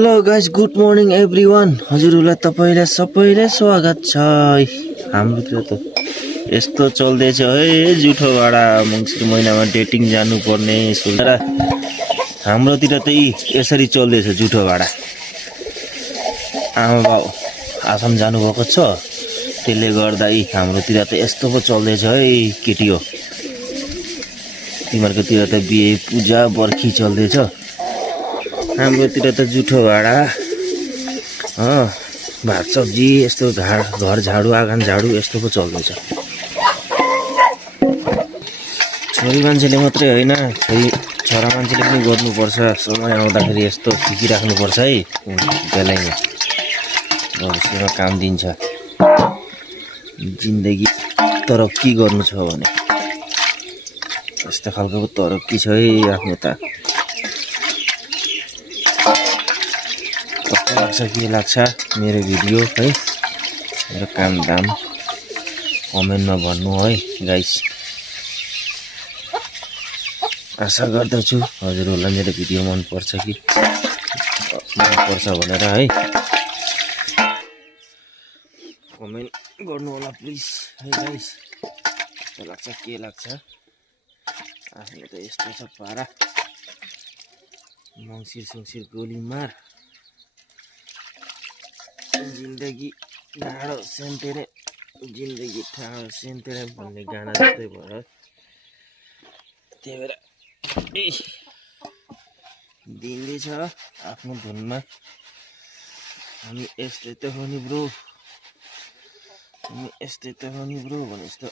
Hello guys, good morning everyone. हजुरहरूलाई सबैलाई स्वागत छ। हाम्रोतिर त यस्तो चल्दैछ है, जुठो भाडा मङ्सिर महिनामा डेटिङ जानुपर्ने सोचेर हाम्रोतिर त यसरी चल्दैछ जुठो भाडा। आमा बाउ आसाम जानुभएको छ, त्यसले गर्दा हाम्रोतिर त यस्तो पो चल्दैछ है केटी हो। तिमीहरूकोतिर त बिहे पूजा बर्खी चल्दैछ, हाम्रोतिर त जुठो भाडा भात सब्जी यस्तो घर झाडु आँगन झाडु यस्तो पो चल्दैछ। छोरी मान्छेले मात्रै होइन, छोरा मान्छेले पनि गर्नुपर्छ। समय आउँदाखेरि यस्तो सिकिराख्नुपर्छ है, बेलैमा भविष्यमा काम दिन्छ। जिन्दगी तरक्की गर्नु छ भने यस्तो खालको तरक्की छ है आफ्नो त। कस्तो लाग्छ, के लाग्छ मेरो भिडियो है, मेरो काम दाम कमेन्टमा भन्नु है गाइस। आशा गर्दछु हजुरहरूलाई मेरो भिडियो मनपर्छ भनेर है, कमेन्ट गर्नु होला प्लिज है गाइस। कस्तो लाग्छ, के लाग्छ, आफ्नो त यस्तो छ पारा। मङ्सिर गोली मार, जिन्दगी ढाडो सेन्तेरे जिन्दगी ठाडो सेन्तेरे भन्ने गाना जस्तै भयो। त्यही भएर दिँदैछ आफ्नो धुनमा। हामी यस्तै त हो नि ब्रो, भने जस्तो।